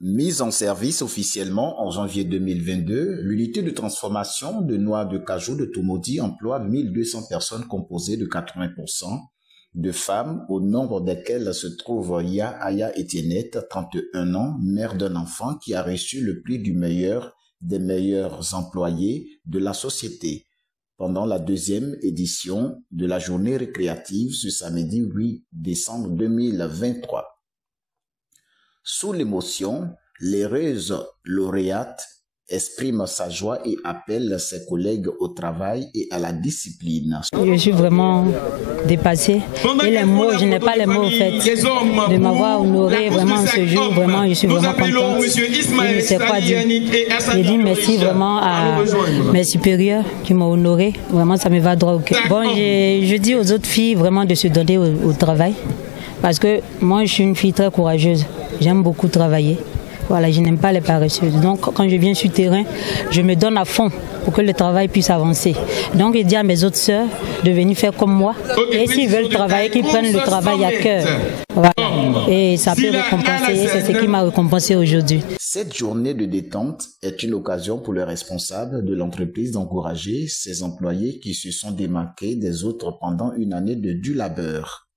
Mise en service officiellement en janvier 2022, l'unité de transformation de noix de cajou de Toumoudi emploie 1200 personnes composées de 80% de femmes, au nombre desquelles se trouve Ya Aya Etiennette, 31 ans, mère d'un enfant qui a reçu le prix du meilleur des meilleurs employés de la société pendant la deuxième édition de la journée récréative ce samedi 8 décembre 2023. Sous l'émotion, l'heureuse lauréate exprime sa joie et appelle ses collègues au travail et à la discipline. Je suis vraiment dépassée. Et les mots, je n'ai pas les mots en fait. De m'avoir honoré vraiment ce jour, vraiment, je suis vraiment contente. Je ne sais quoi dire. Je dis merci vraiment à mes supérieurs qui m'ont honoré. Vraiment, ça me va droit au cœur. Bon, je dis aux autres filles vraiment de se donner au travail. Parce que moi, je suis une fille très courageuse. J'aime beaucoup travailler. Voilà, je n'aime pas les paresseuses. Donc, quand je viens sur le terrain, je me donne à fond pour que le travail puisse avancer. Donc, je dis à mes autres sœurs de venir faire comme moi. Et s'ils veulent travailler, qu'ils prennent le travail à cœur. Voilà. Et ça peut récompenser. C'est ce qui m'a récompensé aujourd'hui. Cette journée de détente est une occasion pour les responsables de l'entreprise d'encourager ses employés qui se sont démarqués des autres pendant une année de dur labeur.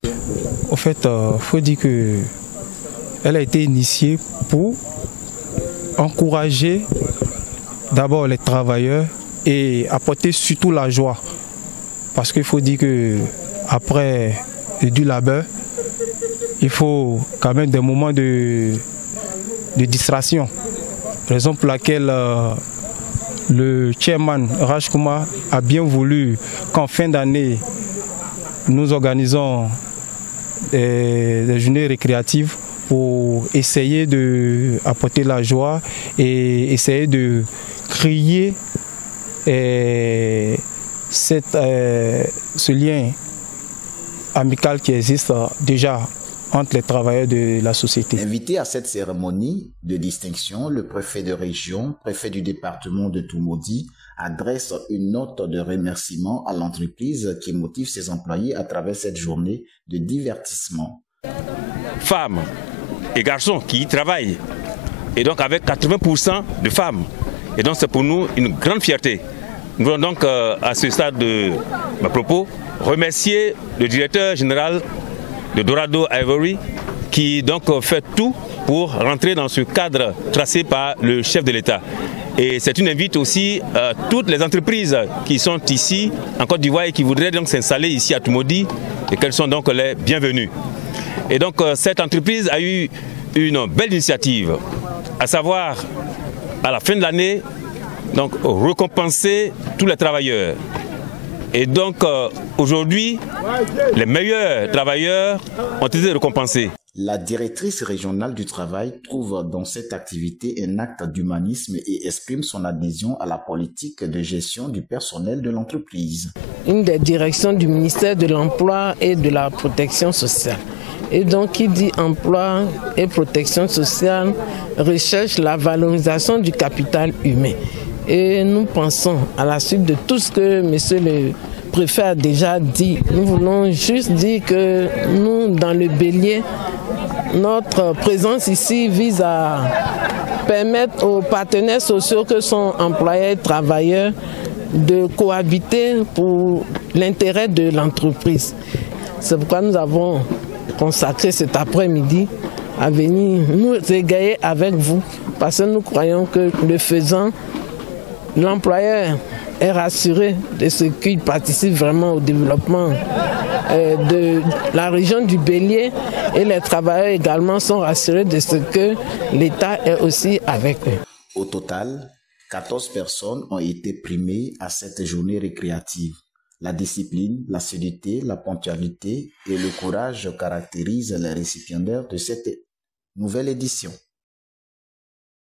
En fait, faut dire que elle a été initiée pour encourager d'abord les travailleurs et apporter surtout la joie. Parce qu'il faut dire que après du labeur, il faut quand même des moments de distraction. Raison pour laquelle le chairman Raj Kumar a bien voulu qu'en fin d'année, nous organisons des journées récréatives pour essayer d'apporter la joie et essayer de créer ce lien amical qui existe déjà entre les travailleurs de la société. Invité à cette cérémonie de distinction, le préfet de région, préfet du département de Toumoudi, adresse une note de remerciement à l'entreprise qui motive ses employés à travers cette journée de divertissement. Femmes et garçons qui y travaillent, et donc avec 80% de femmes. Et donc c'est pour nous une grande fierté. Nous voulons donc à ce stade de ma propos remercier le directeur général de Dorado Ivory qui donc fait tout pour rentrer dans ce cadre tracé par le chef de l'État. Et c'est une invite aussi à toutes les entreprises qui sont ici en Côte d'Ivoire et qui voudraient donc s'installer ici à Toumoudi et qu'elles sont donc les bienvenues. Et donc cette entreprise a eu une belle initiative, à savoir à la fin de l'année, donc récompenser tous les travailleurs. Et donc aujourd'hui, les meilleurs travailleurs ont été récompensés. La directrice régionale du travail trouve dans cette activité un acte d'humanisme et exprime son adhésion à la politique de gestion du personnel de l'entreprise. Une des directions du ministère de l'Emploi et de la Protection sociale. Et donc, qui dit emploi et protection sociale recherche la valorisation du capital humain. Et nous pensons, à la suite de tout ce que monsieur le préfet a déjà dit, nous voulons juste dire que nous, dans le Bélier, notre présence ici vise à permettre aux partenaires sociaux que sont employés et travailleurs de cohabiter pour l'intérêt de l'entreprise. C'est pourquoi nous avons consacré cet après-midi à venir nous égayer avec vous, parce que nous croyons que le faisant, l'employeur est rassuré de ce qu'il participe vraiment au développement de la région du Bélier et les travailleurs également sont rassurés de ce que l'État est aussi avec eux. Au total, 14 personnes ont été primées à cette journée récréative. La discipline, l'assiduité, la ponctualité et le courage caractérisent les récipiendaires de cette nouvelle édition.